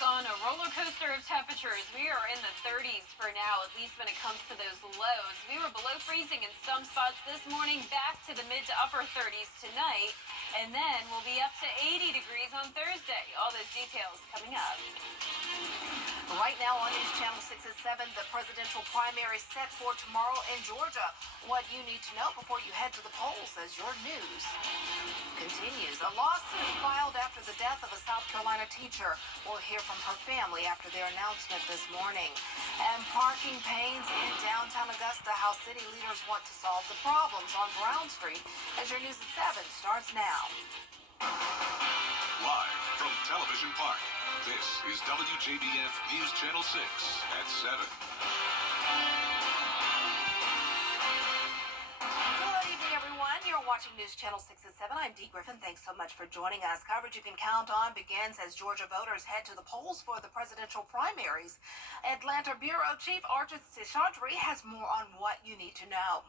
back on a roller coaster of temperatures. We are in the 30s for now, at least when it comes to those lows. We were below freezing in some spots this morning, back to the mid to upper 30s tonight, and then we'll be up to 80 degrees on Thursday. All those details coming up. Right now on News Channel 6 at 7, the presidential primary set for tomorrow in Georgia. What you need to know before you head to the polls as your news continues. A lawsuit filed after the death of a South Carolina teacher. We'll hear from her family after their announcement this morning. And parking pains in downtown Augusta, how city leaders want to solve the problems on Brown Street. As your news at 7 starts now. Live from Television Park, this is WJBF News Channel 6 at 7. Good evening, everyone. You're watching News Channel 6 at 7. I'm Dee Griffin. Thanks so much for joining us. Coverage you can count on begins as Georgia voters head to the polls for the presidential primaries. Atlanta Bureau Chief Archie Chaudhry has more on what you need to know.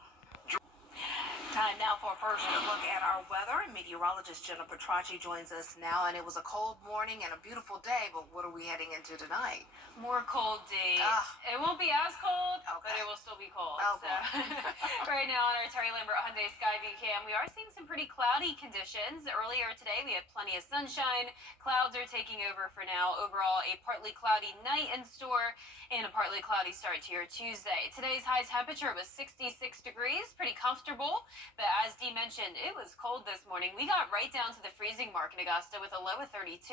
Time now for a first look at our weather. Meteorologist Jenna Petracci joins us now, and it was a cold morning and a beautiful day, but what are we heading into tonight? More cold, Dee. It won't be as cold, but it will still be cold. Oh, so right now on our Terry Lambert Hyundai Skyview cam, we are seeing some pretty cloudy conditions. Earlier today, we had plenty of sunshine. Clouds are taking over for now. Overall, a partly cloudy night in store and a partly cloudy start to your Tuesday. Today's high temperature was 66 degrees, pretty comfortable. But as Dee mentioned, it was cold this morning. We got right down to the freezing mark in Augusta with a low of 32.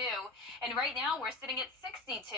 And right now we're sitting at 62.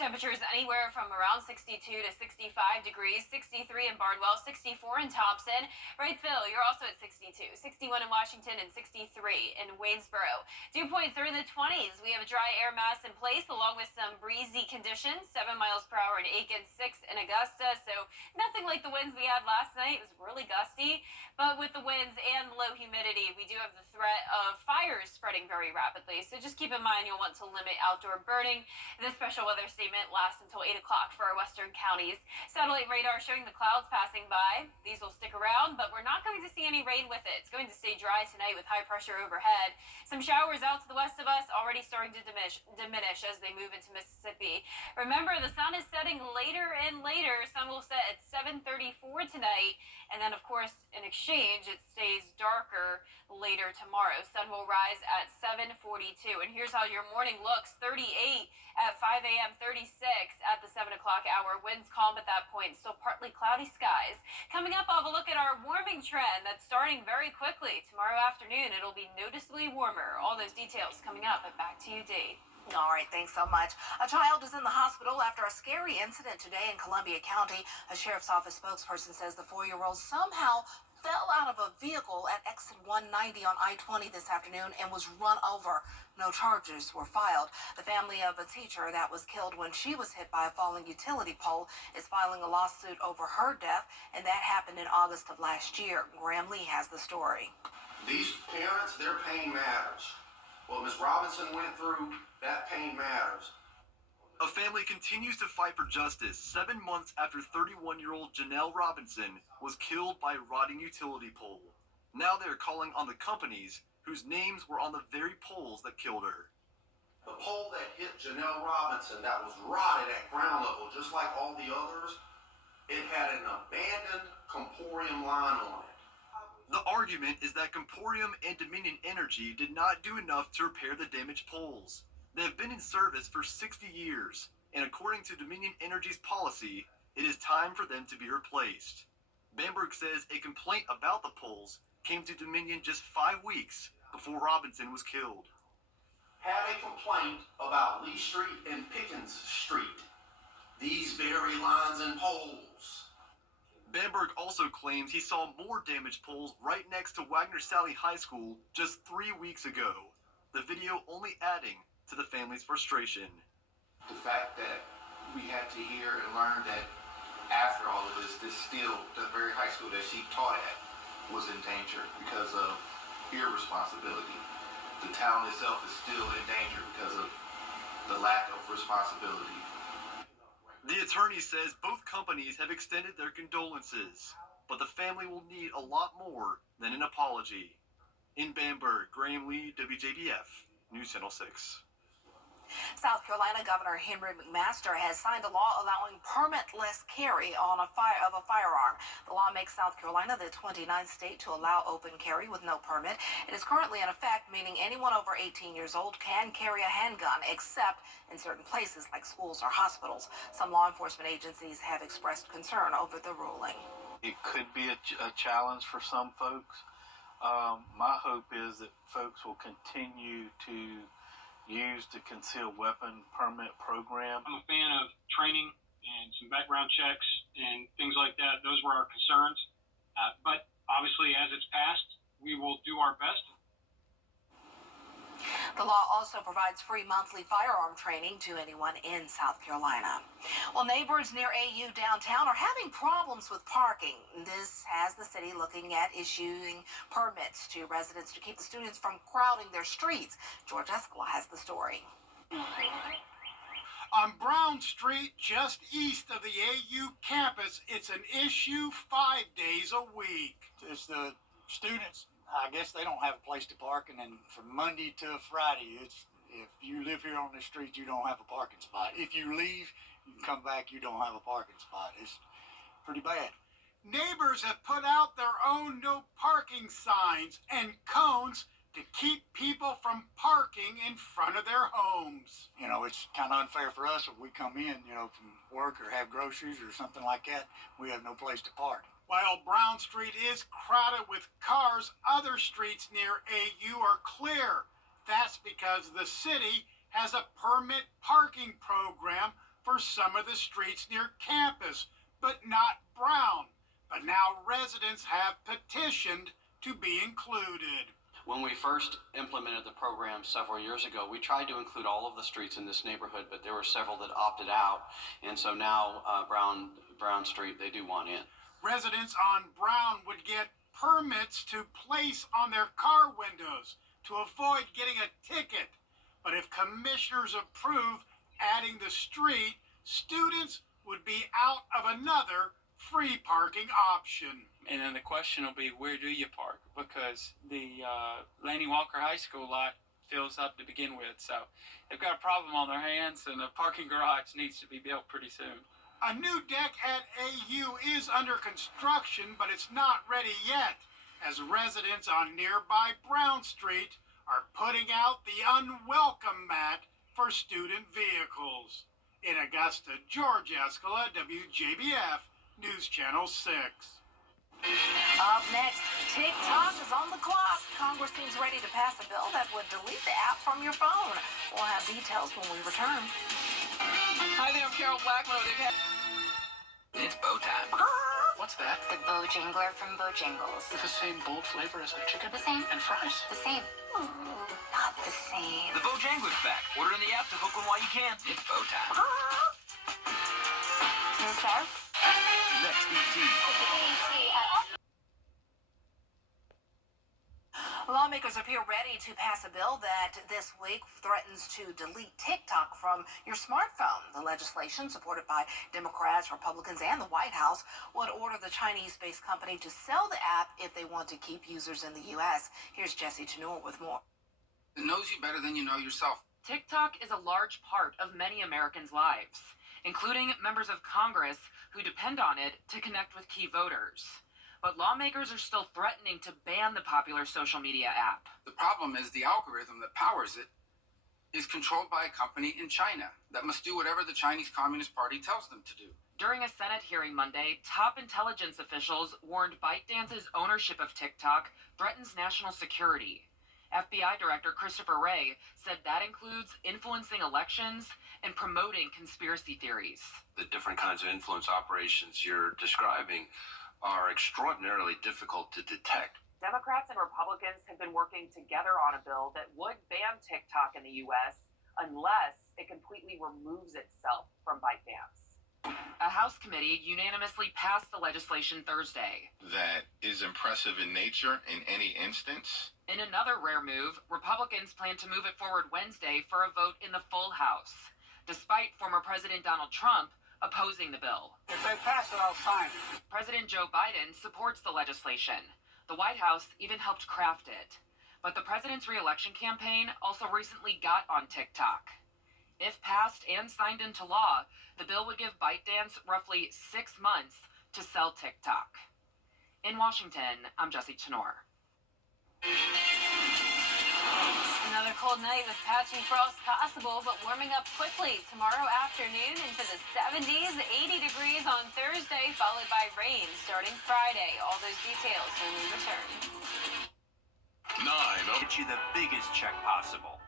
Temperatures anywhere from around 62 to 65 degrees, 63 in Bardwell, 64 in Thompson. Wrightsville, you're also at 62, 61 in Washington, and 63 in Waynesboro. Dew points are in the 20s. We have a dry air mass in place along with some breezy conditions, 7 miles per hour in Aiken, 6 in Augusta. So nothing like the winds we had last night. It was really gusty. But with the winds and low humidity, we do have the threat of fires spreading very rapidly. So just keep in mind you'll want to limit outdoor burning. This special weather statement lasts until 8 o'clock for our western counties. Satellite radar showing the clouds passing by. These will stick around, but we're not going to see any rain with it. It's going to stay dry tonight with high pressure overhead. Some showers out to the west of us already starting to diminish as they move into Mississippi. Remember, the sun is setting later and later. Sun will set at 7:34 tonight. And then, of course, in exchange, it stays darker later tomorrow. Sun will rise at 7:42. And here's how your morning looks. 38 at 5 a.m., 36 at the 7 o'clock hour. Winds calm at that point. Still partly cloudy skies. Coming up, I'll have a look at our warming trend that's starting very quickly. Tomorrow afternoon, it'll be noticeably warmer. All those details coming up. And back to you, Dee. All right, thanks so much. A child is in the hospital after a scary incident today in Columbia County. A sheriff's office spokesperson says the 4-year-old somehow fell out of a vehicle at exit 190 on I-20 this afternoon and was run over. No charges were filed. The family of a teacher that was killed when she was hit by a falling utility pole is filing a lawsuit over her death, and that happened in August of last year. Graham Lee has the story. These parents, their pain matters. What Ms. Robinson went through, that pain matters. A family continues to fight for justice 7 months after 31-year-old Janelle Robinson was killed by a rotting utility pole. Now they're calling on the companies whose names were on the very poles that killed her. The pole that hit Janelle Robinson that was rotted at ground level, just like all the others, it had an abandoned Comporium line on it. The argument is that Comporium and Dominion Energy did not do enough to repair the damaged poles. They have been in service for 60 years, and according to Dominion Energy's policy, it is time for them to be replaced. Bamberg says a complaint about the poles came to Dominion just 5 weeks before Robinson was killed. Had a complaint about Lee Street and Pickens Street. These very lines and poles. Bamberg also claims he saw more damaged poles right next to Wagner Sally High School just 3 weeks ago. The video only adding to the family's frustration. The fact that we had to hear and learn that after all of this still, the very high school that she taught at was in danger because of irresponsibility. The town itself is still in danger because of the lack of responsibility. The attorney says both companies have extended their condolences, but the family will need a lot more than an apology. In Bamberg, Graham Lee, WJBF, News Channel 6. South Carolina Governor Henry McMaster has signed a law allowing permitless carry of a firearm. The law makes South Carolina the 29th state to allow open carry with no permit. It is currently in effect, meaning anyone over 18 years old can carry a handgun, except in certain places like schools or hospitals. Some law enforcement agencies have expressed concern over the ruling. It could be a challenge for some folks. My hope is that folks will continue to use the concealed weapon permit program. I'm a fan of training and some background checks and things like that. Those were our concerns. But obviously, as it's passed, we will do our best. The law also provides free monthly firearm training to anyone in South Carolina. Well, neighbors near AU downtown are having problems with parking. This has the city looking at issuing permits to residents to keep the students from crowding their streets. George Escala has the story. On Brown Street, just east of the AU campus, it's an issue 5 days a week. It's the students. I guess they don't have a place to park, and then from Monday to Friday, it's if you live here on the street, you don't have a parking spot. If you leave, you come back, you don't have a parking spot. It's pretty bad. Neighbors have put out their own no parking signs and cones to keep people from parking in front of their homes. You know, it's kind of unfair for us if we come in, from work or have groceries or something like that. We have no place to park. While Brown Street is crowded with cars, other streets near AU are clear. That's because the city has a permit parking program for some of the streets near campus, but not Brown. But now residents have petitioned to be included. When we first implemented the program several years ago, we tried to include all of the streets in this neighborhood, but there were several that opted out, and so now Brown Street, they do want in. Residents on Brown would get permits to place on their car windows to avoid getting a ticket. But if commissioners approve adding the street, students would be out of another free parking option. And then the question will be, where do you park? Because the Laney Walker High School lot fills up to begin with. So they've got a problem on their hands, and a parking garage needs to be built pretty soon. A new deck at AU is under construction, but it's not ready yet, as residents on nearby Brown Street are putting out the unwelcome mat for student vehicles. In Augusta, George Escala, WJBF, News Channel 6. Up next, TikTok is on the clock. Congress seems ready to pass a bill that would delete the app from your phone. We'll have details when we return. Hi there, I'm Carol Blackmore. It's bow time. What's that? The Bojangler from Bojangles. It's the same bold flavor as the chicken? The same. And fries? The same. Ooh, not the same. The Bojangler's back. Order in the app to hook one while you can. It's bow time. Okay. Next, ET. Lawmakers appear ready to pass a bill that this week threatens to delete TikTok from your smartphone. The legislation, supported by Democrats, Republicans, and the White House, would order the Chinese-based company to sell the app if they want to keep users in the U.S. Here's Jesse Tenor with more. It knows you better than you know yourself. TikTok is a large part of many Americans' lives, including members of Congress who depend on it to connect with key voters. But lawmakers are still threatening to ban the popular social media app. The problem is the algorithm that powers it is controlled by a company in China that must do whatever the Chinese Communist Party tells them to do. During a Senate hearing Monday, top intelligence officials warned ByteDance's ownership of TikTok threatens national security. FBI Director Christopher Wray said that includes influencing elections and promoting conspiracy theories. The different kinds of influence operations you're describing are extraordinarily difficult to detect. Democrats and Republicans have been working together on a bill that would ban TikTok in the U.S. unless it completely removes itself from ByteDance. A House committee unanimously passed the legislation Thursday. That is impressive in nature in any instance. In another rare move, Republicans plan to move it forward Wednesday for a vote in the full House, despite former President Donald Trump opposing the bill. If they pass it, I'll sign it. President Joe Biden supports the legislation. The White House even helped craft it. But the president's re-election campaign also recently got on TikTok. If passed and signed into law, the bill would give ByteDance roughly 6 months to sell TikTok. In Washington, I'm Jesse Tenor. Another cold night with patchy frost possible, but warming up quickly tomorrow afternoon into the 70s, 80 degrees on Thursday, followed by rain starting Friday. All those details when we return. 9. Get you the biggest check possible.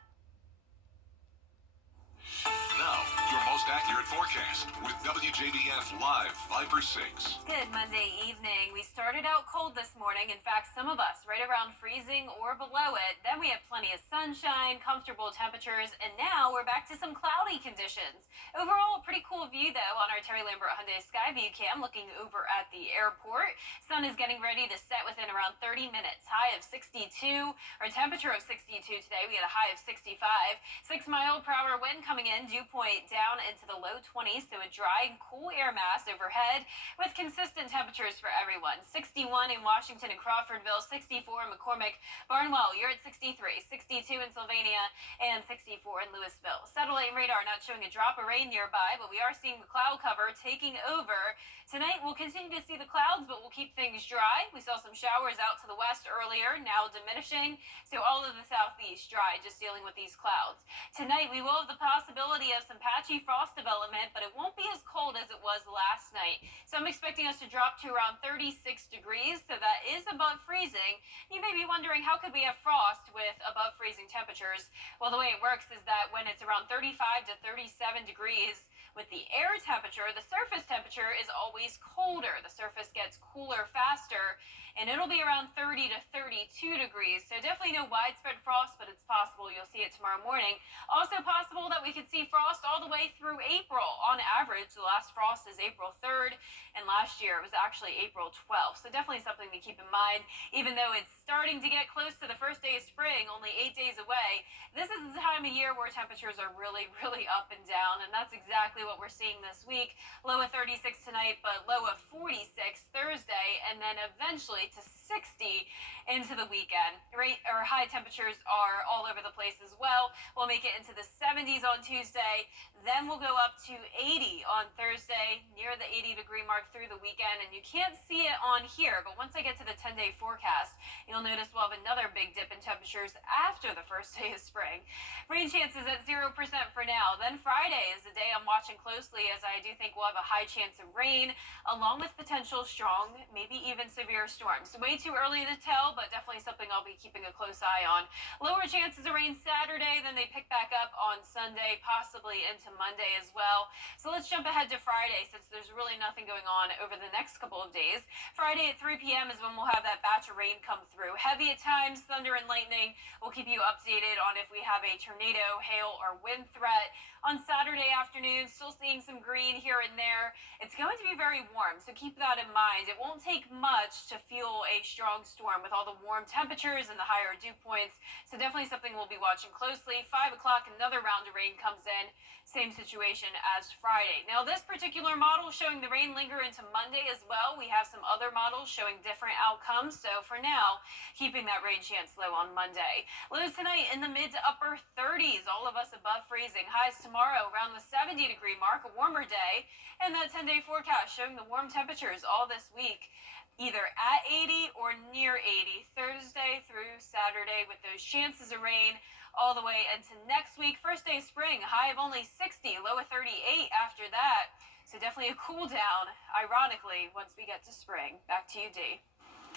Now, your most accurate forecast with WJBF Live 5/6. Good Monday evening. We started out cold this morning. In fact, some of us right around freezing or below it. Then we had plenty of sunshine, comfortable temperatures, and now we're back to some cloudy conditions. Overall, a pretty cool view, though, on our Terry Lambert Hyundai Skyview cam looking over at the airport. Sun is getting ready to set within around 30 minutes. High of 62, or temperature of 62 today. We had a high of 65. 6-mile-per-hour wind coming in, dew point down into the low 20s, so a dry and cool air mass overhead with consistent temperatures for everyone. 61 in Washington and Crawfordville, 64 in McCormick. Barnwell, you're at 63, 62 in Sylvania, and 64 in Louisville. Satellite radar not showing a drop of rain nearby, but we are seeing the cloud cover taking over. Tonight, we'll continue to see the clouds, but we'll keep things dry. We saw some showers out to the west earlier, now diminishing, so all of the southeast dry, just dealing with these clouds. Tonight, we will have the possibility of some patchy frost development, but it won't be as cold as it was last night. So I'm expecting us to drop to around 36 degrees, so that is above freezing. You may be wondering, how could we have frost with above freezing temperatures? Well, the way it works is that when it's around 35 to 37 degrees, with the air temperature, the surface temperature is always colder. The surface gets cooler faster, and it'll be around 30 to 32 degrees. So definitely no widespread frost, but it's possible you'll see it tomorrow morning. Also possible that we could see frost all the way through April. On average, the last frost is April 3rd, and last year it was actually April 12th. So definitely something to keep in mind. Even though it's starting to get close to the first day of spring, only 8 days away, this is the time of year where temperatures are really, really up and down, and that's exactly what we're seeing this week. Low of 36 tonight, but low of 46 Thursday, and then eventually to 60 into the weekend. High temperatures are all over the place as well. We'll make it into the 70s on Tuesday, then we'll go up to 80 on Thursday, near the 80-degree mark through the weekend, and you can't see it on here, but once I get to the 10-day forecast, you'll notice we'll have another big dip in temperatures after the first day of spring. Rain chances at 0% for now. Then Friday is the day I'm watching closely, as I do think we'll have a high chance of rain, along with potential strong, maybe even severe storms. Way too early to tell, but definitely something I'll be keeping a close eye on. Lower chances of rain Saturday, then they pick back up on Sunday, possibly into Monday as well. So let's jump ahead to Friday, since there's really nothing going on over the next couple of days. Friday at 3 p.m. is when we'll have that batch of rain come through. Heavy at times, thunder and lightning. We'll keep you updated on if we have a tornado, hail, or wind threat. On Saturday afternoon, still seeing some green here and there. It's going to be very warm, so keep that in mind. It won't take much to fuel a strong storm with all the warm temperatures and the higher dew points, so definitely something we'll be watching closely. 5 o'clock, another round of rain comes in. Same situation as Friday. Now, this particular model showing the rain linger into Monday as well. We have some other models showing different outcomes, so for now, keeping that rain chance low on Monday. Lows tonight in the mid to upper 30s, all of us above freezing. Highs tomorrow around the 70-degree mark, a warmer day, and that 10-day forecast showing the warm temperatures all this week, either at 80 or near 80, Thursday through Saturday, with those chances of rain all the way into next week. First day of spring, high of only 60, low of 38 after that. So definitely a cool down, ironically, once we get to spring. Back to you, Dee.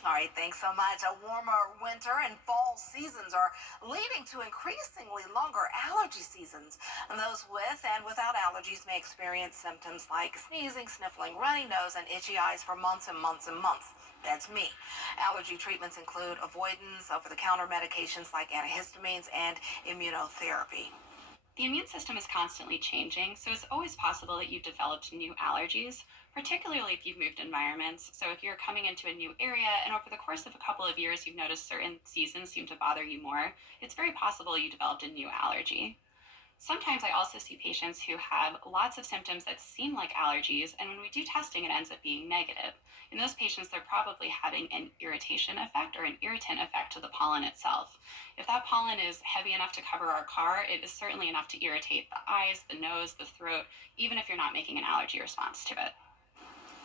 All right, thanks so much. A warmer winter and fall seasons are leading to increasingly longer allergy seasons. And those with and without allergies may experience symptoms like sneezing, sniffling, runny nose, and itchy eyes for months and months and months. That's me. Allergy treatments include avoidance, over-the-counter medications like antihistamines, and immunotherapy. The immune system is constantly changing, so it's always possible that you've developed new allergies, particularly if you've moved environments. So if you're coming into a new area and over the course of a couple of years you've noticed certain seasons seem to bother you more, it's very possible you developed a new allergy. Sometimes I also see patients who have lots of symptoms that seem like allergies, and when we do testing, it ends up being negative. In those patients, they're probably having an irritation effect or an irritant effect to the pollen itself. If that pollen is heavy enough to cover our car, it is certainly enough to irritate the eyes, the nose, the throat, even if you're not making an allergy response to it.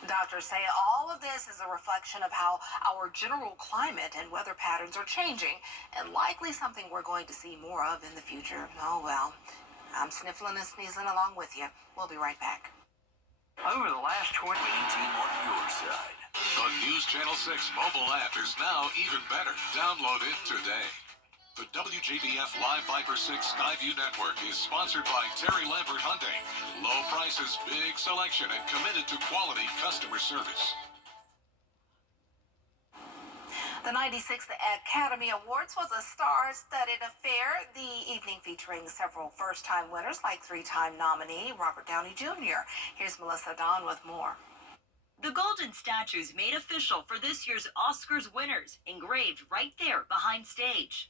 Doctors say all of this is a reflection of how our general climate and weather patterns are changing, and likely something we're going to see more of in the future. Oh well, I'm sniffling and sneezing along with you. We'll be right back. Over the last 20, team on your side. The News Channel 6 mobile app is now even better. Download it today. The WJBF Live Viper 6 Skyview Network is sponsored by Terry Lambert Hyundai. Low prices, big selection, and committed to quality customer service. The 96th Academy Awards was a star-studded affair. The evening featuring several first-time winners like three-time nominee Robert Downey Jr. Here's Melissa Dawn with more. The golden statues made official for this year's Oscars winners, engraved right there behind stage.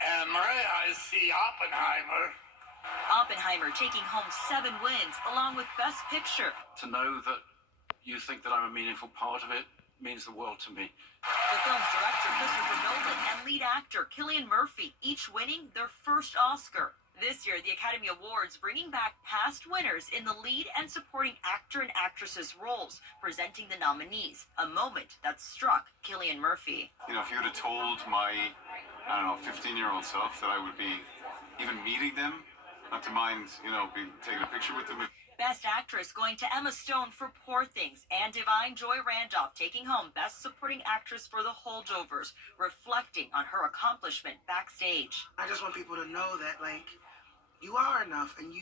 And Maria, I see Oppenheimer. Oppenheimer taking home 7 wins, along with Best Picture. To know that you think that I'm a meaningful part of it means the world to me. The film's director, Christopher Nolan, and lead actor, Cillian Murphy, each winning their first Oscar. This year, the Academy Awards bringing back past winners in the lead and supporting actor and actresses roles, presenting the nominees, a moment that struck Cillian Murphy. You know, if you would have told my, 15-year-old self that I would be even meeting them, not to mind, taking a picture with them. Best Actress going to Emma Stone for Poor Things, and Divine Joy Randolph taking home Best Supporting Actress for The Holdovers, reflecting on her accomplishment backstage. I just want people to know that, you are enough, and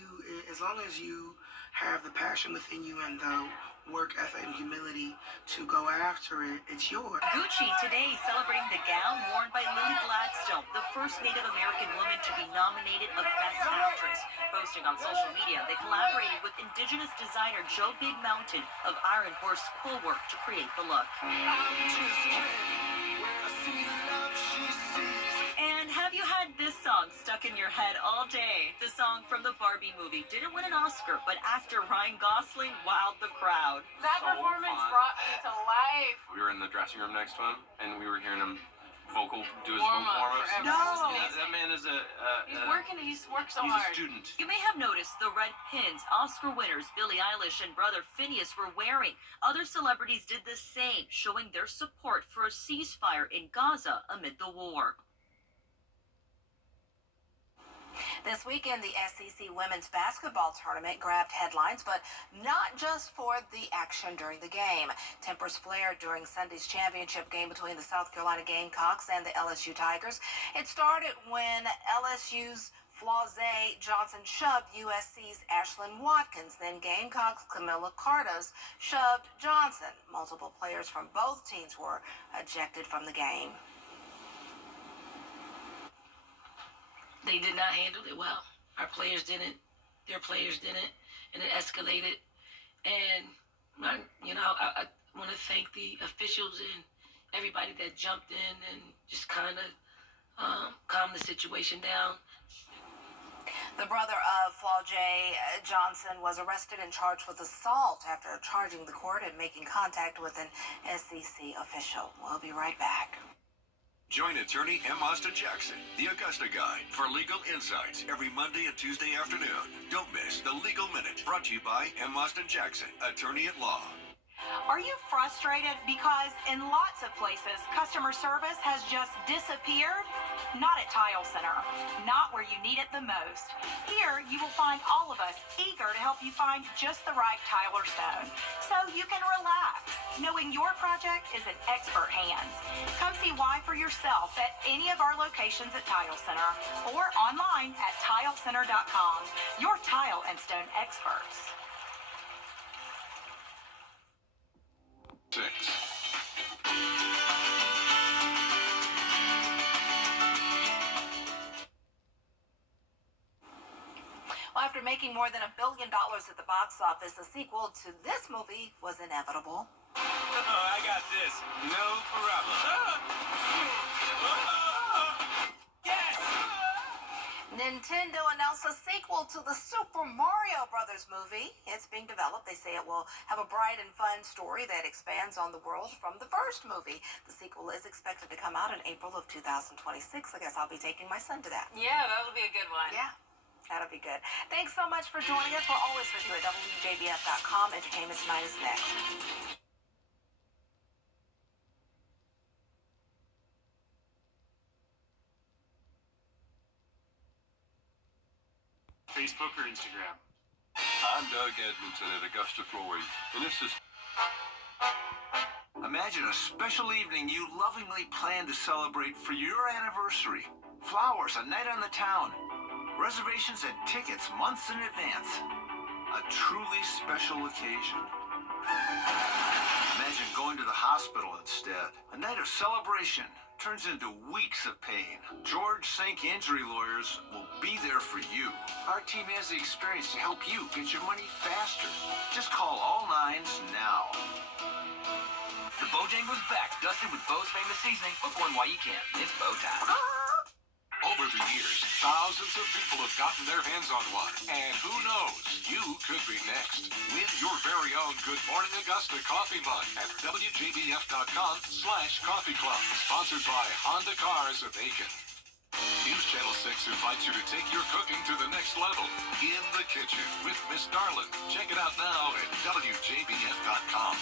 as long as you have the passion within you and the work ethic and humility to go after it, it's yours. Gucci today celebrating the gown worn by Lily Gladstone, the first Native American woman to be nominated of Best Actress. Posting on social media, they collaborated with Indigenous designer Joe Big Mountain of Iron Horse Woolwork to create the look. And have you had this song stuck in your head all day? The song from the Barbie movie didn't win an Oscar, but after Ryan Gosling wowed the crowd. That performance brought me to life. We were in the dressing room next to him, and we were hearing him do his Warm vocal up warm-ups. forever. No. That man is He's worked so he's hard. a student. You may have noticed the red pins Oscar winners Billie Eilish and brother Phineas were wearing. Other celebrities did the same, showing their support for a ceasefire in Gaza amid the war. This weekend, the SEC Women's Basketball Tournament grabbed headlines, but not just for the action during the game. Tempers flared during Sunday's championship game between the South Carolina Gamecocks and the LSU Tigers. It started when LSU's Flauze Johnson shoved USC's Ashlyn Watkins. Then Gamecocks' Camilla Cardos shoved Johnson. Multiple players from both teams were ejected from the game. They did not handle it well. Our players didn't. Their players didn't. And it escalated. And, I want to thank the officials and everybody that jumped in and just kind of calmed the situation down. The brother of Flauze Johnson was arrested and charged with assault after charging the court and making contact with an SEC official. We'll be right back. Join attorney M. Austin Jackson, the Augusta Guide, for legal insights every Monday and Tuesday afternoon. Don't miss the Legal Minute, brought to you by M. Austin Jackson, attorney at law. Are you frustrated because in lots of places customer service has just disappeared? Not at Tile Center. Not where you need it the most. Here you will find all of us eager to help you find just the right tile or stone, so you can relax knowing your project is in expert hands. Come see why for yourself at any of our locations at Tile Center or online at tilecenter.com. Your tile and stone experts. 6. Well, after making more than $1 billion at the box office, a sequel to this movie was inevitable. I got this. No problem. Yes! Nintendo announced a sequel to the Super Mario Brothers movie. It's being developed. They say it will have a bright and fun story that expands on the world from the first movie. The sequel is expected to come out in April of 2026. I guess I'll be taking my son to that. Yeah, that'll be a good one. Yeah. That'll be good. Thanks so much for joining us. We're always with you at WJBF.com. Entertainment Tonight is next. Facebook or Instagram? I'm Doug Edmondson at Augusta Flooring, and this is... Imagine a special evening you lovingly plan to celebrate for your anniversary. Flowers, a night on the town. Reservations and tickets months in advance. A truly special occasion. Imagine going to the hospital instead. A night of celebration turns into weeks of pain. George Sink Injury Lawyers will be there for you. Our team has the experience to help you get your money faster. Just call all nines now. The Bojangles back, dusted with Bo's famous seasoning. Book one while you can. It's Bo time. Over the years, thousands of people have gotten their hands on one. And who knows, you could be next. Win your very own Good Morning Augusta coffee mug at WJBF.com/coffee club. Sponsored by Honda Cars of Aiken. News Channel 6 invites you to take your cooking to the next level. In the Kitchen with Miss Darlin. Check it out now at WJBF.com.